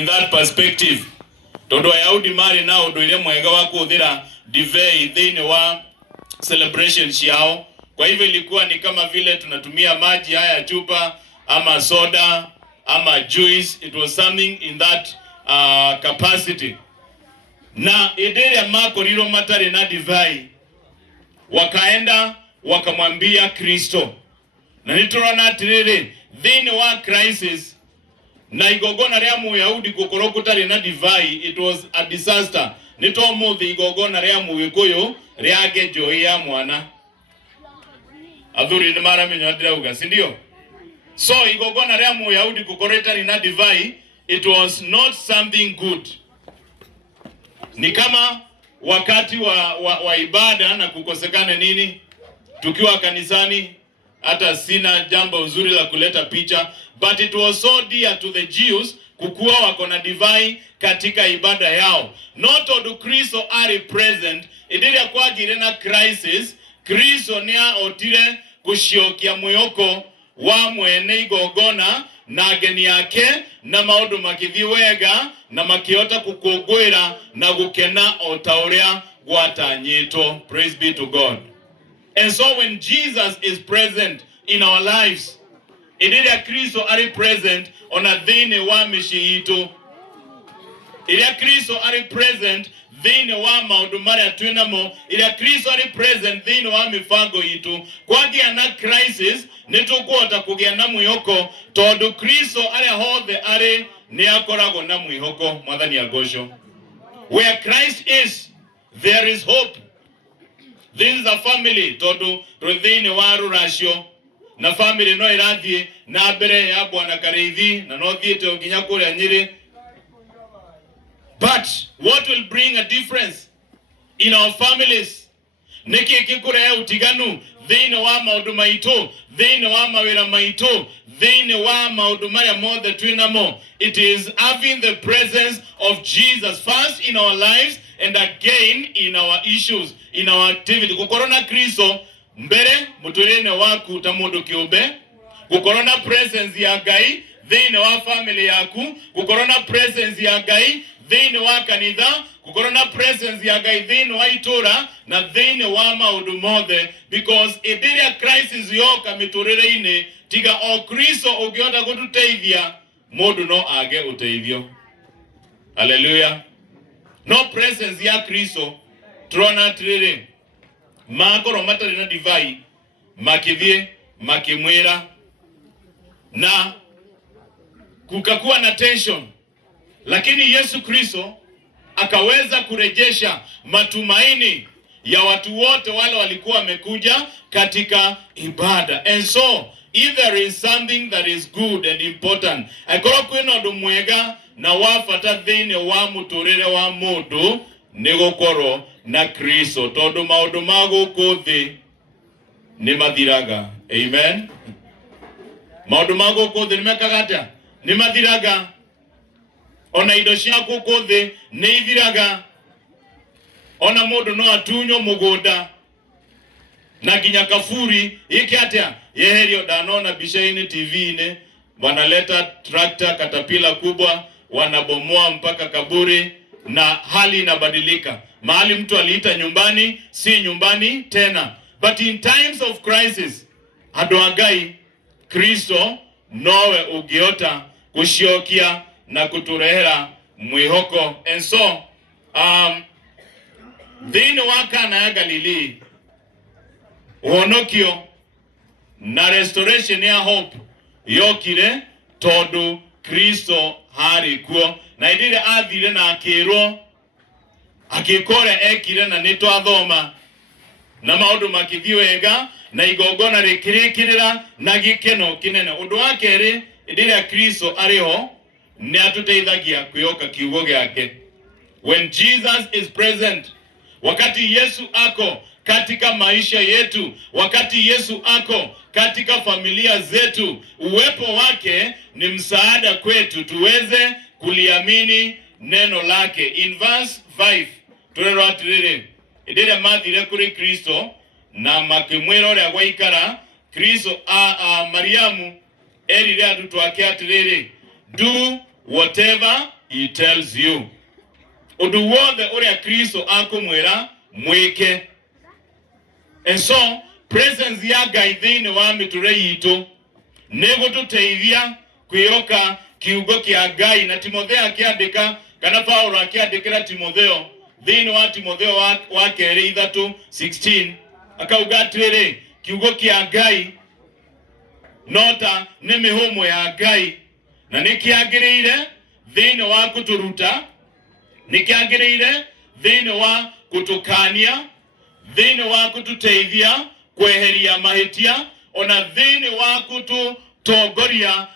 In that perspective, todo Ayahudi mari na nduire mwega wa kuthira divei thini wa celebration yao. Kwa hivyo ilikuwa ni kama vile tunatumia maji haya chupa ama soda ama juice. It was something in that capacity. Na idere ya makoriro matari na divai wakaenda wakamwambia Kristo. Na niturona atiriri thini wa crisis na igogona ria Muyahudi gukoro kutari na divai, it was a disaster. Nito muthi igogona ria Mugikuyu riage njoi ya mwana athuri ni maramenya ndirauga, si ndio? So igogona ria Muyahudi gukoro itari na divai, it was not something good. Ni kama wakati wa ibada na kukosekana nini tukiwa kanisani. Hata sina jambo uzuri la kuleta picha, but it was so dear to the Jews kukuwa wako na divai katika ibada yao. Not all Kristo are present idiria kwa girena crisis. Kristo nia otire kushiokia mwiyoko wa mwene igogona na ageni yake na maundu makithi wega na makiota kukugwira na gukena otauria gwatanyito. Praise be to God. And so when Jesus is present in our lives, idiria Kristo are present on a thine wa mishiito. Idiria Kristo are present thine wa maundu maria twinamo. Idiria Kristo are present thine wa mifango yitu. Kwagia na crisis nitukuota kugia na mwihoko tondu Kristo are hothe are ni akorago na mwihoko. Mwathani agocwo. Where Christ is, there is hope. This is a family todo rodhini waru ratio na family no irathie na mbere ya Bwana Kareithi na no thiete onginya kuria Nyeri. But what will bring a difference in our families niki kikure utiganu thini wa maundu maitu, thini wa mawira maitu, thini wa maundu maria mothe twinamo. It is having the presence of Jesus first in our lives and again in our issues, in our activity. Kukorona Kristo mbere muturene waku ta mundu kiumbe, kukorona presence ya Ngai thini wa family yaku, kukorona presence ya Ngai thini wa kanitha, kukorona presence ya Ngai thini wa itura na thini wa maundu mothe, because idiria crisis yoka miturire-ini tiga o Kristo ugiota gututeithia mundu no age uteithio. Hallelujah. No presence ya Kristo turona trere makoro matari na divai makithie makimwira na kukakuwa na tension, lakini Yesu Kristo akaweza kurejesha matumaini ya watu wote wale walikuwa wamekuja katika ibada. And so if there is something that is good and important, akoro kwina undu mwega na wafata thine wa muturire wa mundu ni gukoro na Kristo tondu maundu ma guku thi ni mathiraga. Amen. Maundu ma guku thi ni mekagatia ni mathiraga. Ona indo cia guku thi ni ithiraga. Ona mundu no atunyo mugunda na ginya kafuri iki atia yeherio danona bishaini TV-ini wanaleta tractor katapila kubwa wanabomoa mpaka kaburi na hali inabadilika. Mahali mtu aliita nyumbani si nyumbani tena. But in times of crisis adoagai Kristo nowe ugiota kushiokia na kuturehera mwihoko. And so thini waka na Galilei uonokio na restoration ya hope yokire tondu Kristo hari kuo na idire athire na akirwo akikore ekire na nitwathoma na maundu makithie wega na igongona rikirikirira na gikeno kinene. Undu wa keri idire Kristo ariho ni atuteithagia kuyoka kiugo giake. When Jesus is present, wakati Yesu ako katika maisha yetu, wakati Yesu ako katika familia zetu, uwepo wake ni msaada kwetu tuweze kuliamini neno lake. In verse 5 turero atiriri idire mathire kuri Kristo na makimwira ria gwaikara Kristo Mariamu erire andu twake atiriri, do whatever he tells you. Undu wothe uria Kristo akumwira mwike. And so presence ya Ngai thiini wa miture yitu nigututeithia kwiyoka kiugo kia Ngai. Na Timotheo akiandika kana Paulo akiandikira Timotheo thiini wa Timotheo wa keri 3:16 akauga atiriri kiugo kia Ngai nota ni mihumo ya Ngai na nikiagiriire thiini wa kuturuta, nikiagiriire thiini wa kutukania, thiini wa kututeithia kweheria mahitia, ona thiini wa kututongoria